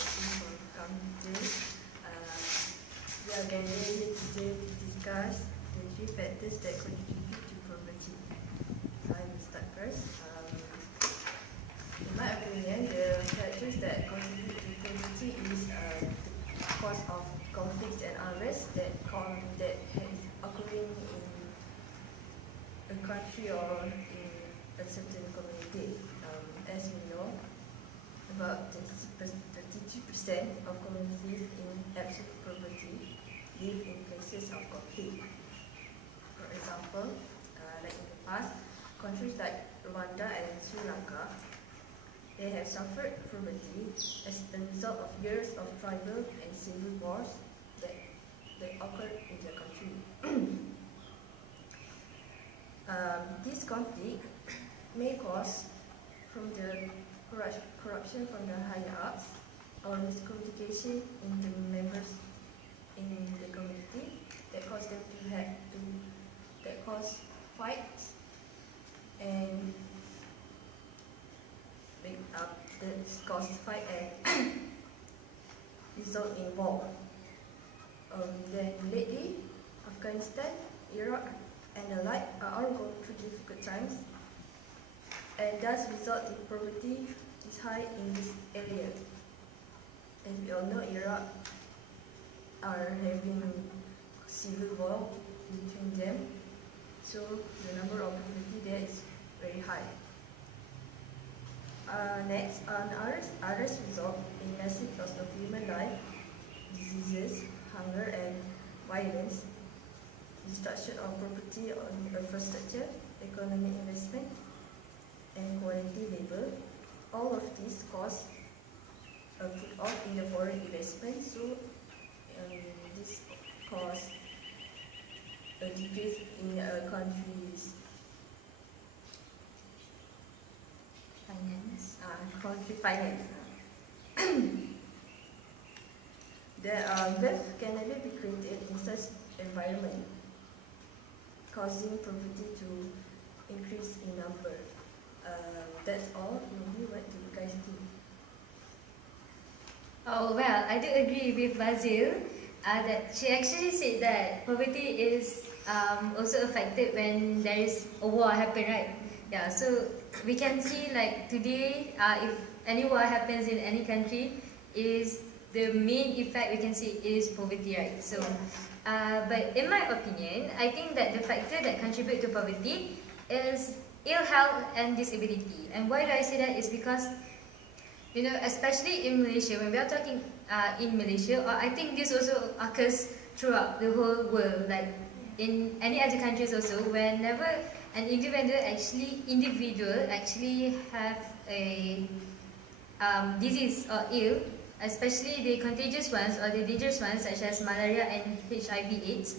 expertise from countries. We are gathered here today to discuss the 3 factors that contribute to poverty. I will start first. In my opinion, the factors that contribute to poverty is the cause of conflicts and unrest that is occurring in a country or in a certain community. As we know, about 32% of communities in absolute poverty live in places of conflict. For example, like in the past, countries like Rwanda and Sri Lanka, they have suffered poverty as a result of years of tribal and civil wars that occurred in their country. This conflict may cause from the corruption from the higher ups or miscommunication in the members in the community that cause them that cause fights and result in war. Then lately, Afghanistan, Iraq, and the like are all going through difficult times, and thus result in poverty is high in this area. As we all know, Iraq are having civil war between them, so the number of poverty there is very high. Next, others result in massive loss of human life, diseases, hunger and violence, destruction of property or infrastructure, economic investment, and quality labor. All of these cause a put off in the foreign investment, so this cause a decrease in a country's country finance. Wealth can never be created in such environment, causing poverty to increase in number. That's all. Maybe what do you guys think? Oh well, I do agree with Basil that she actually said that poverty is also affected when there is a war happen, right? Yeah, so we can see like today, if any war happens in any country, is the main effect we can see is poverty, right? So, but in my opinion, I think that the factor that contribute to poverty is ill health and disability. And why do I say that? Is because, you know, especially in Malaysia, when we are talking in Malaysia, or I think this also occurs throughout the whole world, like in any other countries also, whenever an individual actually have a disease or ill, especially the contagious ones or the dangerous ones such as malaria and HIV/AIDS.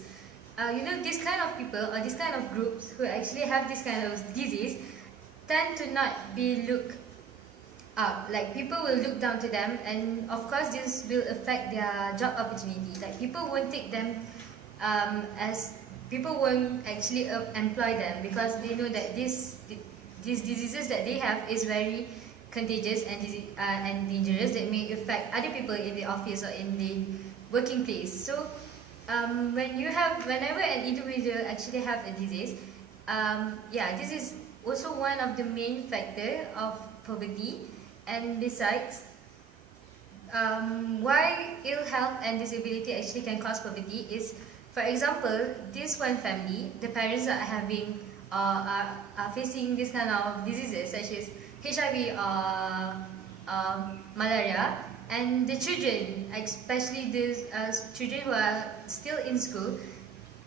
You know, this kind of people or this kind of groups who actually have this kind of disease tend to not be looked up. Like people will look down to them, and of course this will affect their job opportunity. Like people won't take them as people won't actually employ them because they know that these diseases that they have is very contagious and dangerous that may affect other people in the office or in the working place. So whenever an individual actually have a disease, this is also one of the main factor of poverty. And besides, why ill health and disability actually can cause poverty is, for example, this one family, the parents are having are facing this kind of diseases such as HIV or malaria, and the children, especially these children who are still in school,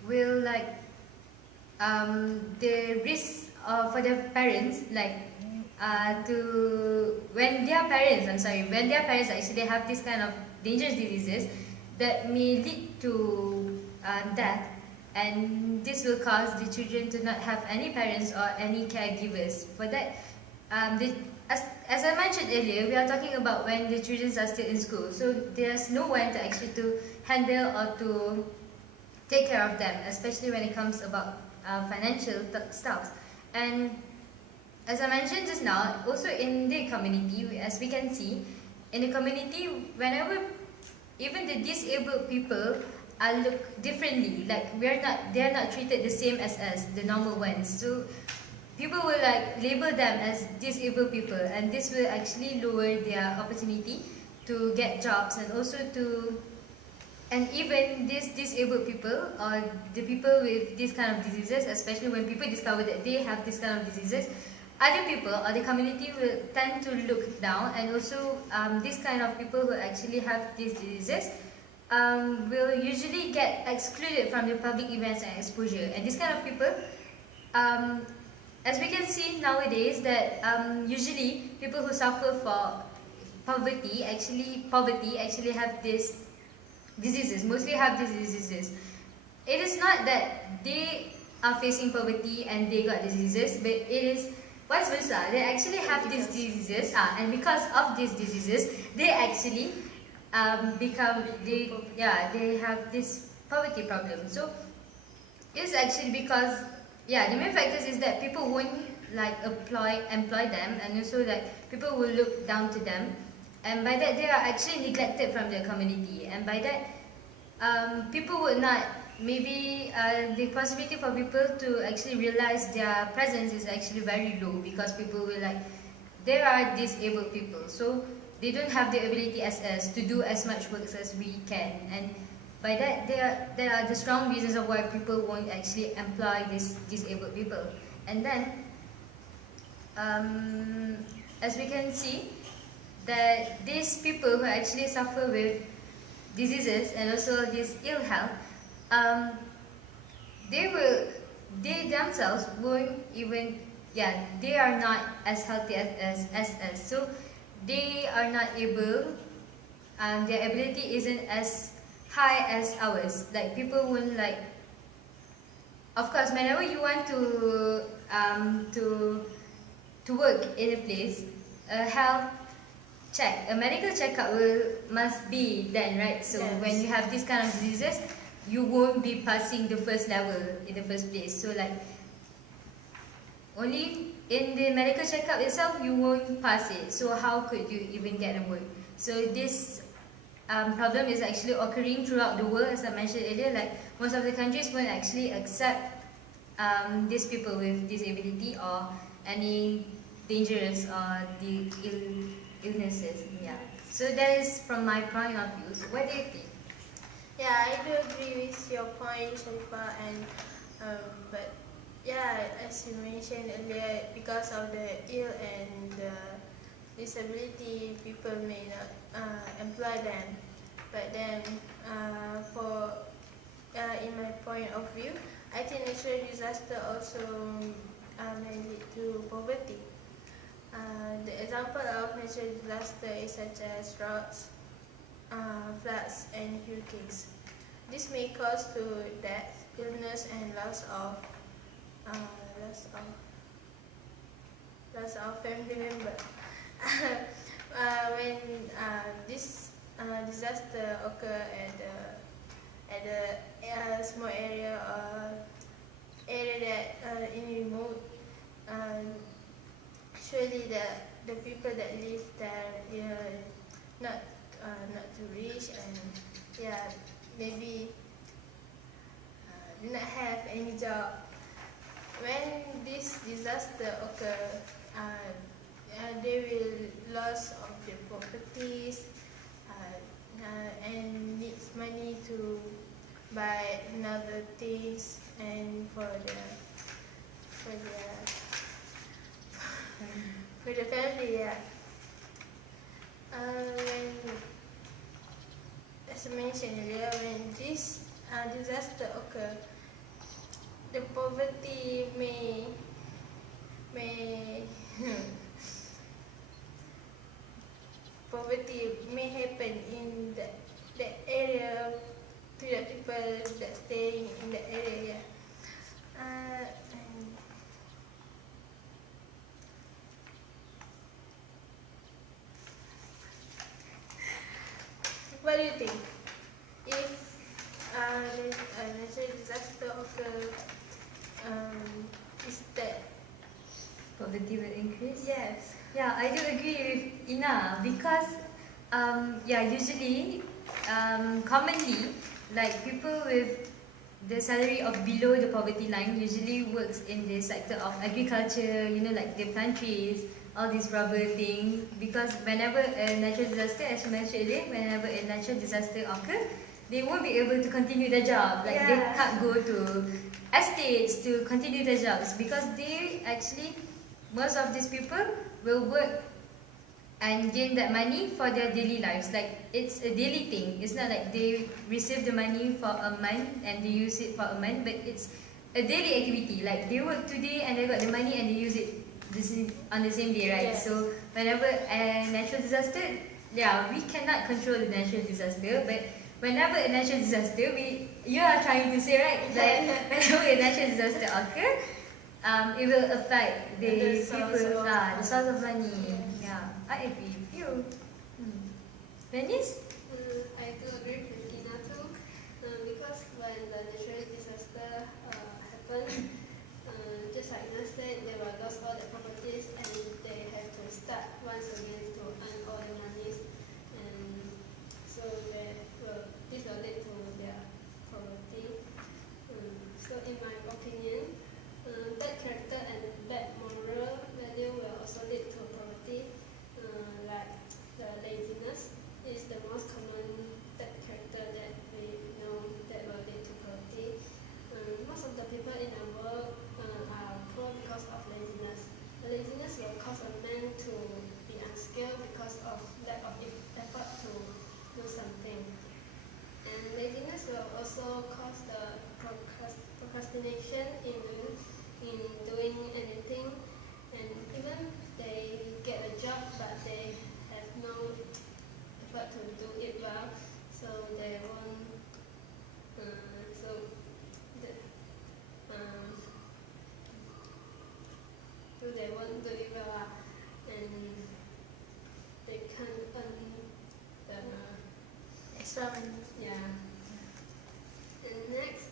will like the risk for their parents, like when their parents actually have this kind of dangerous diseases that may lead to death, and this will cause the children to not have any parents or any caregivers. For that, as I mentioned earlier, we are talking about when the children are still in school, so there's no one to actually to handle or to take care of them, especially when it comes about financial stuff. And as I mentioned just now, also in the community, as we can see, in the community, whenever even the disabled people are look differently, like they're not treated the same as us, the normal ones. So people will like label them as disabled people, and this will actually lower their opportunity to get jobs, and also to, and even these disabled people or the people with this kind of diseases, especially when people discover that they have this kind of diseases, other people or the community will tend to look down, and also this kind of people who actually have these diseases will usually get excluded from the public events and exposure. And this kind of people, as we can see nowadays, that usually people who suffer for poverty actually have these diseases, mostly have these diseases. It is not that they are facing poverty and they got diseases, but it is vice versa. They actually have these diseases, and because of these diseases, they actually they have this poverty problem. So it's actually because, the main factors is that people won't like employ them, and also like people will look down to them, and by that they are actually neglected from their community, and by that people would not, maybe the possibility for people to actually realize their presence is actually very low, because people will like, there are disabled people, so they don't have the ability as us to do as much work as we can, and by that there are the strong reasons of why people won't actually employ these disabled people. And then as we can see that these people who actually suffer with diseases and also this ill health, they themselves won't even, they are not as healthy as us, so they are not able, their ability isn't as high as ours. Like people won't like, of course, whenever you want to work in a place, a health check, a medical checkup must be done, right? So yes. When you have this kind of diseases, you won't be passing the first level in the first place. So like, only in the medical checkup itself you won't pass it. So how could you even get a work? So this problem is actually occurring throughout the world, as I mentioned earlier. Like most of the countries won't actually accept these people with disability or any dangerous or the illnesses. So that is from my point of view. So what do you think? Yeah, I do agree with your point, Sharifah, and but as you mentioned earlier, because of the ill and disability, people may not employ them. But then, in my point of view, I think natural disaster also may lead to poverty. The example of natural disaster is such as droughts, floods, and hurricanes. This may cause to death, illness, and loss of family member. When this disaster occur at a small area or area that in remote, surely the people that live there not too rich, and maybe do not have any job. When this disaster occur, they will lose of their properties and needs money to buy another things and for the family. When, as I mentioned earlier, when this disaster occur, the poverty may poverty may happen in the area to the people that staying in the area. What do you think? If a natural disaster occur, is that Poverty will increase? yes? Yeah, I do agree with Ina, because Usually, commonly, like people with the salary of below the poverty line usually works in the sector of agriculture, like the plant trees, all these rubber thing. Because whenever a natural disaster, as you mentioned earlier, whenever a natural disaster occurs, they won't be able to continue their job. Like they can't go to estates to continue their jobs because they actually, most of these people will work and gain that money for their daily lives. Like it's a daily thing. It's not like they receive the money for a month and they use it for a month, but it's a daily activity. Like they work today and they got the money and they use it on the same day, right? Yes. So whenever a natural disaster, we cannot control the natural disaster, but whenever a natural disaster, you are trying to say, right? Like whenever a natural disaster occurs, it will affect the people, the source of money. Yeah, I agree with you. Venice? I do agree with Ina too, because when the natural disaster happened, just like Ina said, they will lose all their properties and they have to start once again to earn all the monies, and so this will lead to their poverty. So in my opinion, bad character and bad moral value will also lead to poverty, like the laziness is the most common bad character that we know that will lead to poverty. Most of the people in the world are poor because of laziness. The laziness will cause a man to be unskilled because of lack of effort to do something. And laziness will also cause the procrastination in doing anything, and even they get a job but they have no effort to do it well, so they won't they won't do it well, and they can't earn the Extra money. And next,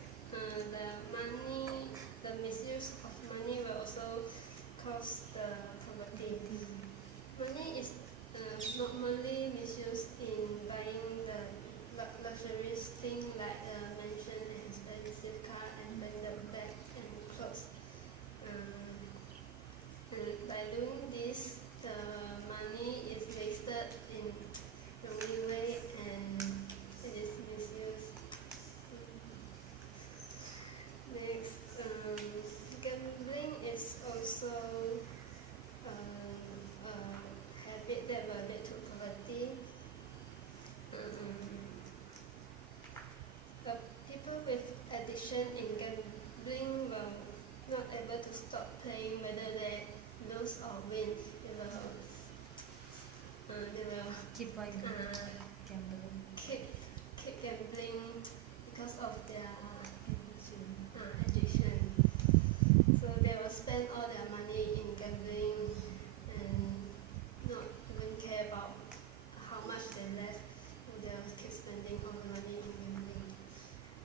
the misuse of money will also cause the poverty. Money is normally misused in buying the luxurious things like mansion and expensive car and branded bag and clothes. And by doing this, the money is wasted in the wrong way and it is misused. Next, gambling is also a habit that will lead to poverty. The people with addiction in gambling will not able to stop playing whether they lose or win. They will Keep on gambling. keep gambling because of their addiction. So they will spend all their money in gambling and not even care about how much they left. So they will keep spending all the money in gambling.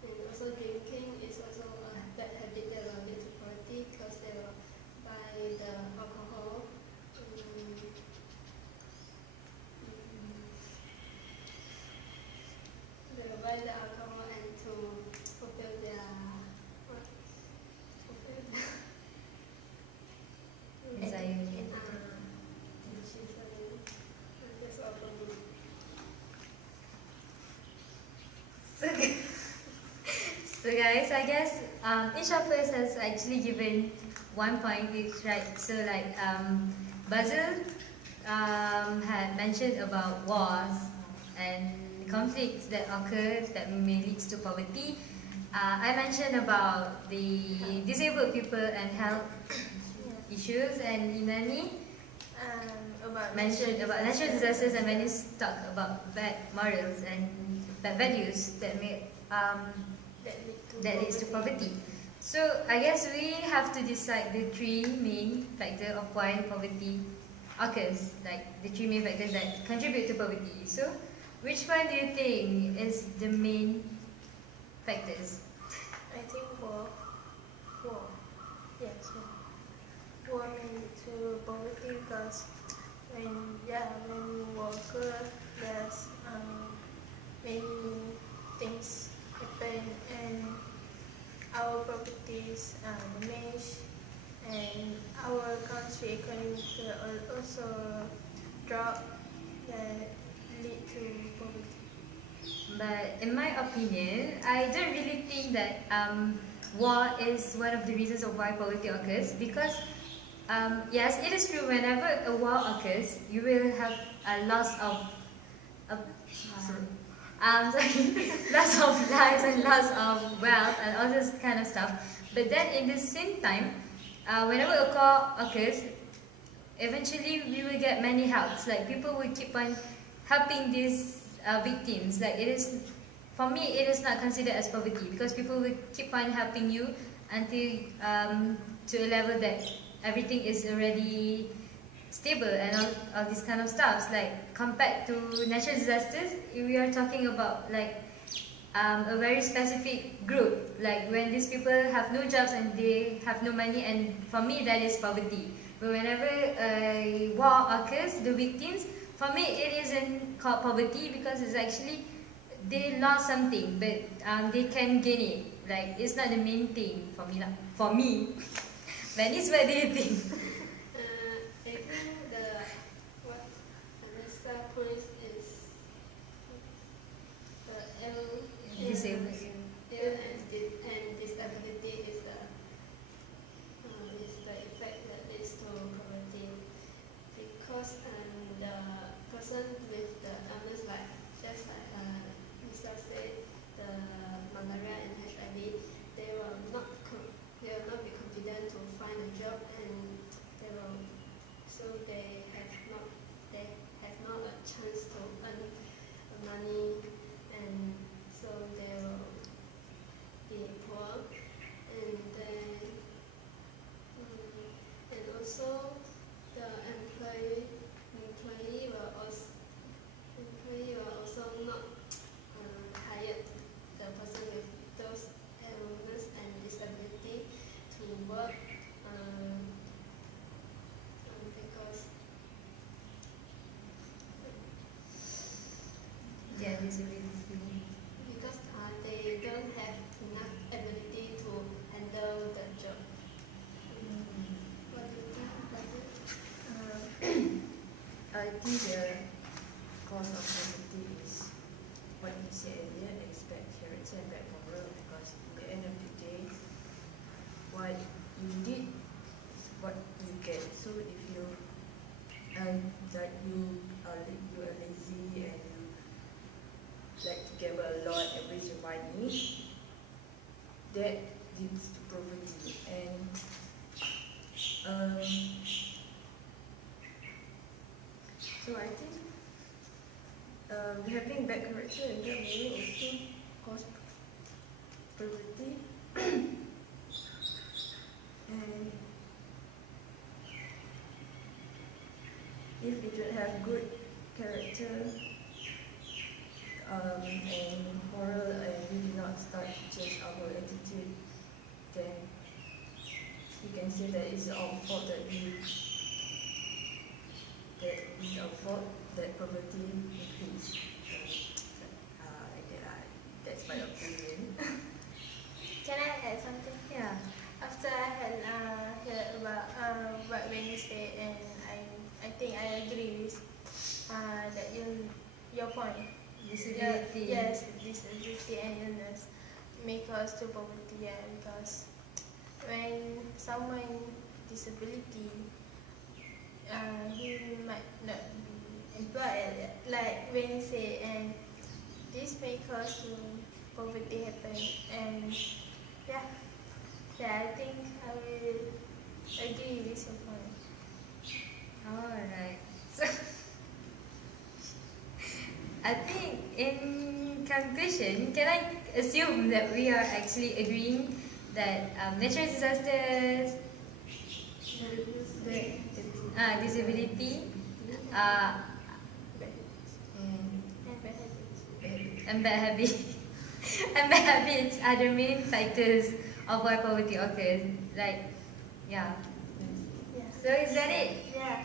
And also drinking is also a bad habit that will lead to poverty because they will buy the alcohol. They will buy the alcohol and to fulfill their Desire. That's all for me. So guys, I guess each of us has actually given 1 point each, right? So like Basil had mentioned about wars and conflicts that occur that may lead to poverty. I mentioned about the disabled people and health issues, and Inani mentioned about natural disasters, and when you talk about bad morals and bad values that may that leads to poverty. So I guess we have to decide the 3 main factors of why poverty occurs, like the 3 main factors that contribute to poverty. So which one do you think is the main factors? I think war. Yes, war may lead to poverty because when war occurs, there's many things happen and our properties damaged and our country economy also drop that lead to poverty. But in my opinion, I don't really think that war is one of the reasons of why poverty occurs, because yes, it is true, whenever a war occurs, you will have a loss of sorry, loss of lives and loss of wealth and all this kind of stuff. But then in the same time, whenever a war occurs, eventually we will get many helps. Like people will keep on helping these victims. Like it is, for me, it is not considered as poverty, because people will keep on helping you until to a level that everything is already stable and all these kind of stuff. Like compared to natural disasters, we are talking about like a very specific group. Like when these people have no jobs and they have no money, and for me that is poverty. But whenever a war occurs, the victims, for me it isn't called poverty, because it's actually they lost something, but they can gain it. Like it's not the main thing for me. For me, Venice, what do you think? I think what Anissa points is the Disabled. and disability is the effect that leads to poverty, because the person with the illness, like just like Mr. said, the malaria and HIV, they will not be confident to find a job, and they have not a chance to earn money, and so they will be poor, and then and also the employee will also not hire the person with those illness and disability to work, because Yeah, disability. they don't have enough ability to handle the job. What do you think about it? I think the cause of poverty is what you said earlier, expect character and bad moral, because in the end of the day, what you did is what you get. So if you like you are lazy and you like to gamble a lot and waste your money, that leads to poverty. And so I think having bad character and bad moral also cause poverty. And if we don't have good character and moral, and we do not start to change our attitude, then we can say that it's our fault that poverty increased. That's my opinion. Can I add something? Yeah. After I had heard about what Benny said, and I think I agree with that your point. Disability. Yes, disability and illness may cause to poverty. Yeah, because when someone disability, he might not be employed, like Benny said, and this may cause to poverty happen. And yeah, I think I will agree with your point. Alright. So I think in conclusion, can I assume that we are actually agreeing that natural disasters, disability, and bad habits and bad habits are the main factors of why poverty occurs. Like, yeah. Yeah. So is that it?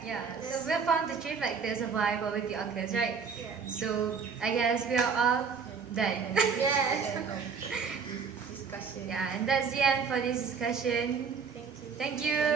Yeah, so we have found the three factors of why poverty occurs, right? Yeah. So I guess we are all done. Yes. Discussion. Yeah, and that's the end for this discussion. Thank you. Thank you.